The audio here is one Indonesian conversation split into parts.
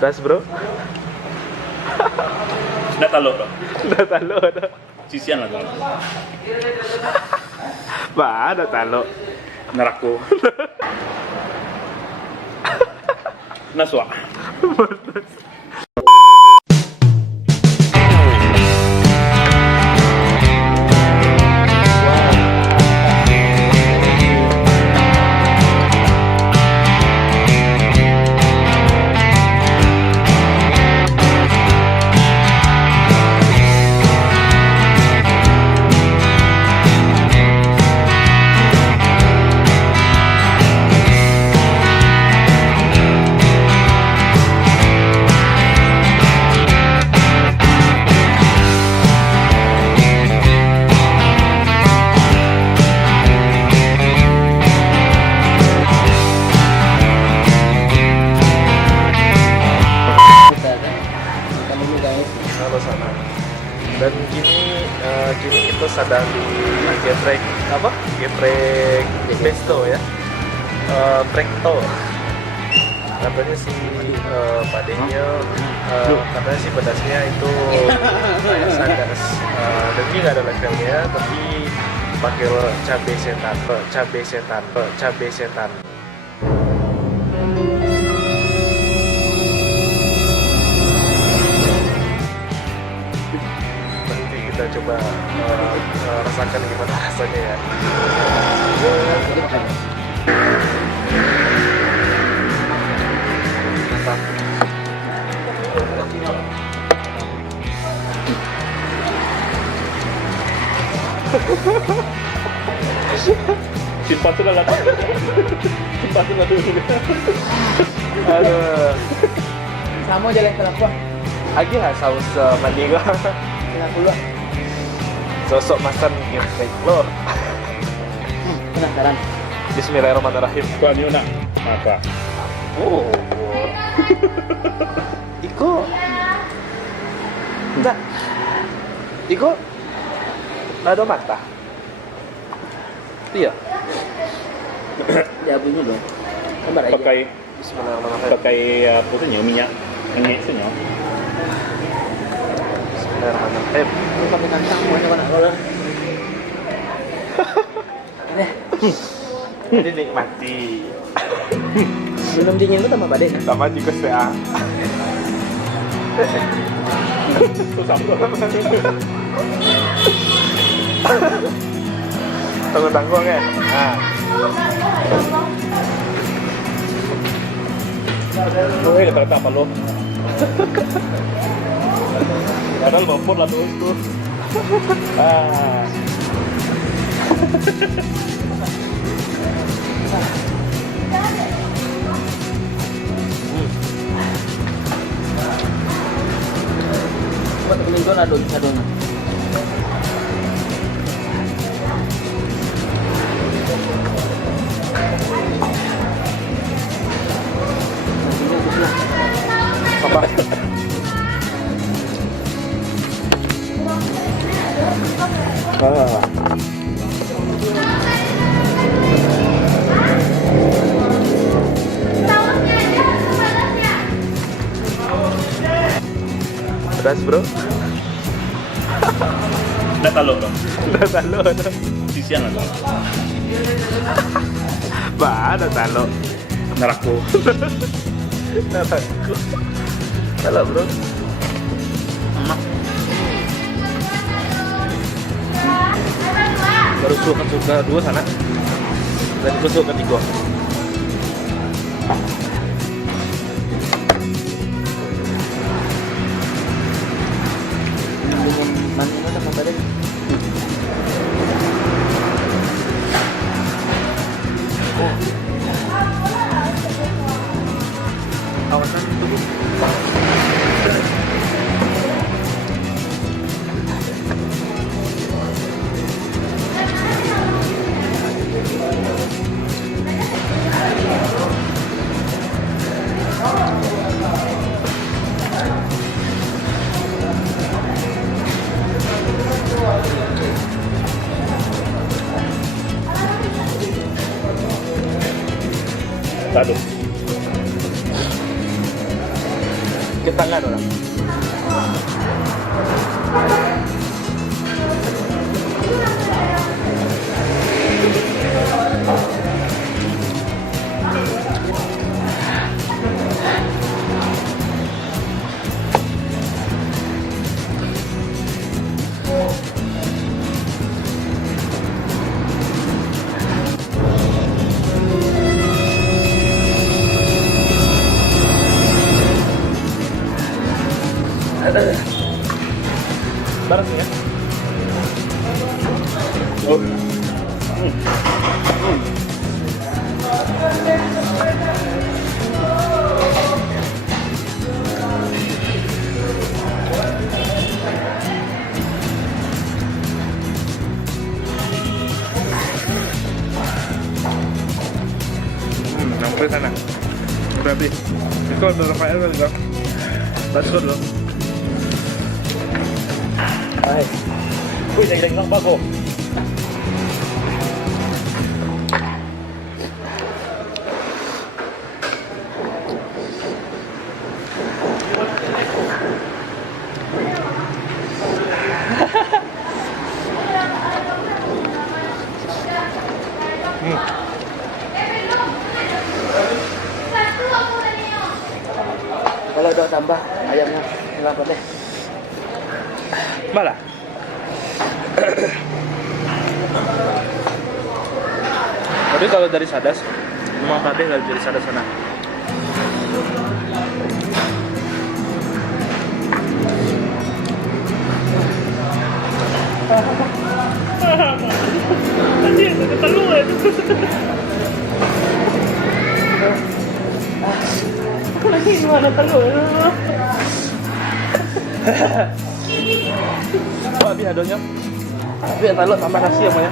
Pedas bro. Nggak taluk dong. Udah talo ada. Sisian lah dong. Bah, ada talo. Nerako. Naswa. Halo sana. Dan kini kita sedang di geprek apa? Geprek pesto ya. Prekto. Katanya sih padenya katanya sih pedasnya itu sadas. Dan ini nggak ada levelnya, tapi pakai cabai setan. Nanti kita coba rasakan gimana rasanya ya. Mantap. Simpan sudah lah. Simpan sudah dulu. Aduh. Sama aja level aku. Lagi nggak saus mandi gua? Dengan dulu. Sosok masan geprek lo. Penasaran. Bismillahirrahmanirrahim. Kau ni nak apa? Oh. Iko. Enggak. Iko. Nado mata. Iya. Ya bunyi dong. Sabar aja. Pakai Bismillahirrahmanirrahim. pakai apa tu minyak minyak tu nyo. Bismillahirrahmanirrahim. Lu pakai kantang mau coba nak kalau. Ini Jadi nikmati. minum dingin lu tambah badai. Sama juga saya. Tu sama. Tanggung-tanggung ya. Nah. Tu kata apa lo? Padahal bopor lah tu. Ah. Buat temen gua adon. Apa? Pedas bro. Nggak taluk dong. Udah talo ada. Sisian lah dong. Bah, ada talo. Nerako. Talo bro. Baru suka dua sana. Dan tusuk ketiga. Minum mandi lu tambah badai. Kawasan itu. Aduh. Ke tangan orang. Barang ya. Oh. Sampai sana. Berarti itu ada Rafael kan enggak? Basur loh. Ay. Uy, nagiging ng bago. Kalau udah tambah ayamnya kenapa deh? Malah. Tapi kalau dari Sadas, rumah Padeh dari Sadas sana. Anjir, keteluan. Lagi gimana telur? Oh, habis adonya. Tapi yang telur tambah nasi ya, Maya.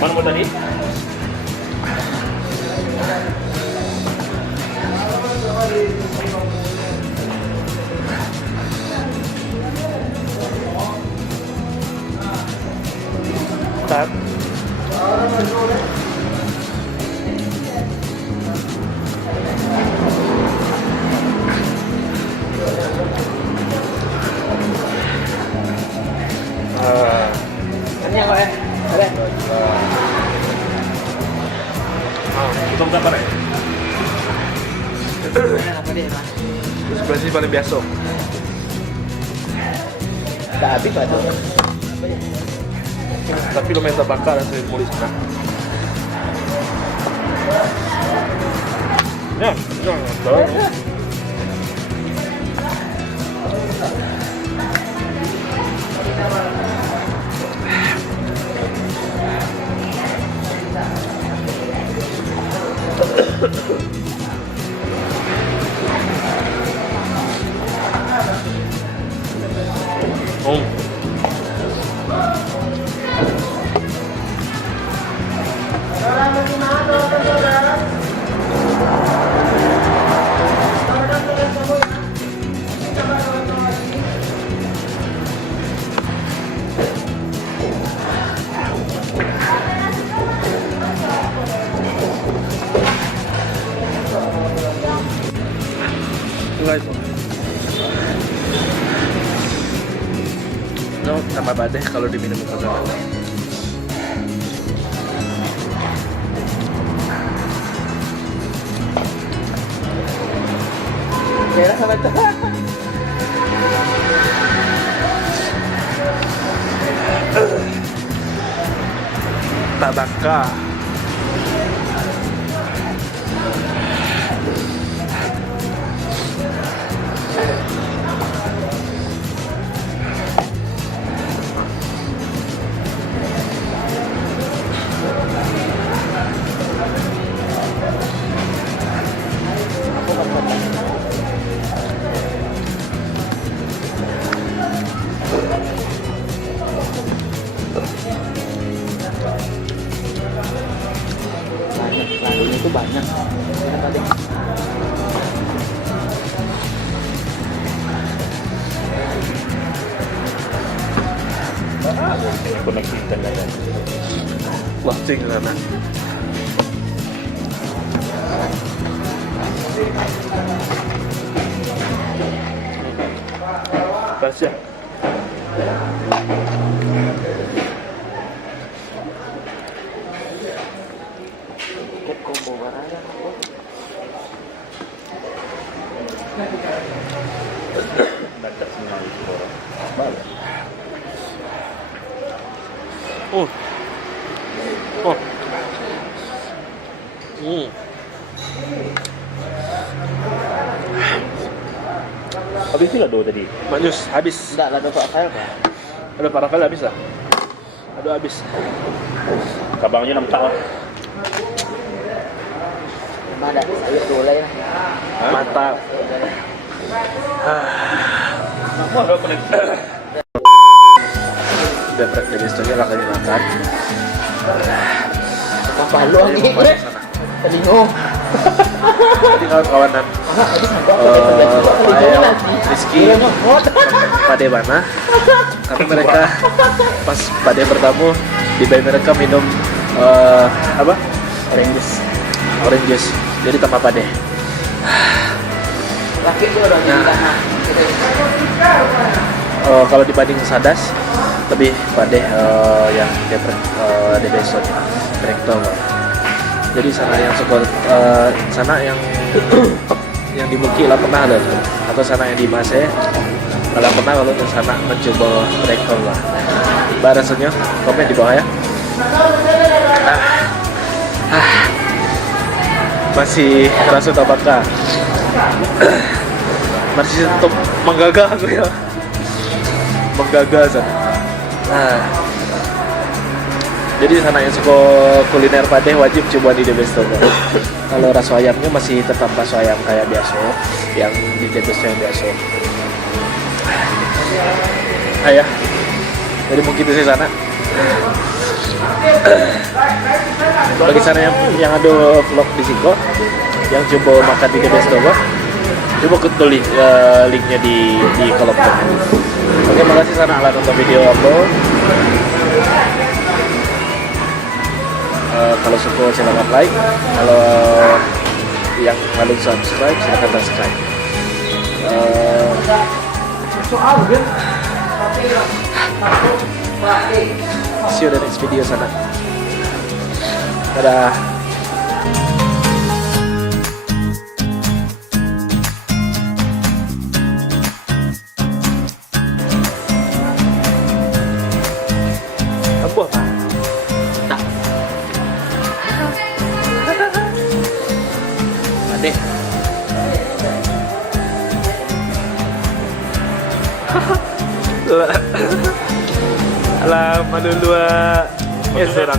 Mana mau tadi? Tat. Ini kok ya? Ada. Ito ka pa rin. Apa deh, Mas? Sebelah sini paling biasa. Udah habis Pak tuh. Tapi lumayan terbakar saya mulai sana. Ya, tahu. Oh. Enggak itu. No, sama badeh kalau diminum ke sana. Ya sama itu. Tabaka. ada koneksi internet. Wah, cing sana. Kasih. Kep combo barangnya. Mantap semua itu orang. Bagus. Oh. Oh. Hmm. Habis itu lah do tadi. Manis, habis. Enggak lah dapat apa ya? Ada parah kali habis lah. Aduh habis. Kabangnya 6 tahun. Memang ada sayur boleh ya. Mantap. Apa ada koneksi? Udah jadi story lah kali makan. Apa lu Jadi lagi? mau makan sana. Telingo. Jadi kawan-kawanan Habis Rizky Pak Debana karena mereka pas Pak De bertamu di bayi mereka minum apa? Orange juice. Jadi tambah Pak De. Laki itu udah jadi tanah. Kalau dibanding Sadas lebih Pak De yang de besoknya direktor. Jadi sana yang sana yang yang di Buki lah pernah ada tuh, atau sana yang di Mase kalau pernah, kalau ke sana mencoba rektor lah. Rasanya komen di bawah ya. Masih rasa tabaka. Masih tetap menggagah aku ya. Menggagah sana. Jadi sana yang suka kuliner Padeh wajib coba di The Best Togo. Kalau rasa ayamnya masih tetap rasa ayam kayak biasa, yang di The Best yang biasa. Ayah, jadi mungkin di sana. Bagi sana yang ada vlog di Siko, yang coba makan di The Best Togo, coba tulis linknya di kolom komen. Oke, makasih sana ala nonton video aku. Kalau suka silahkan like, kalau yang belum subscribe silahkan subscribe. See you the next video sana. Dadah. Apa? Tak. Ade. Alah, malu dua. Serang.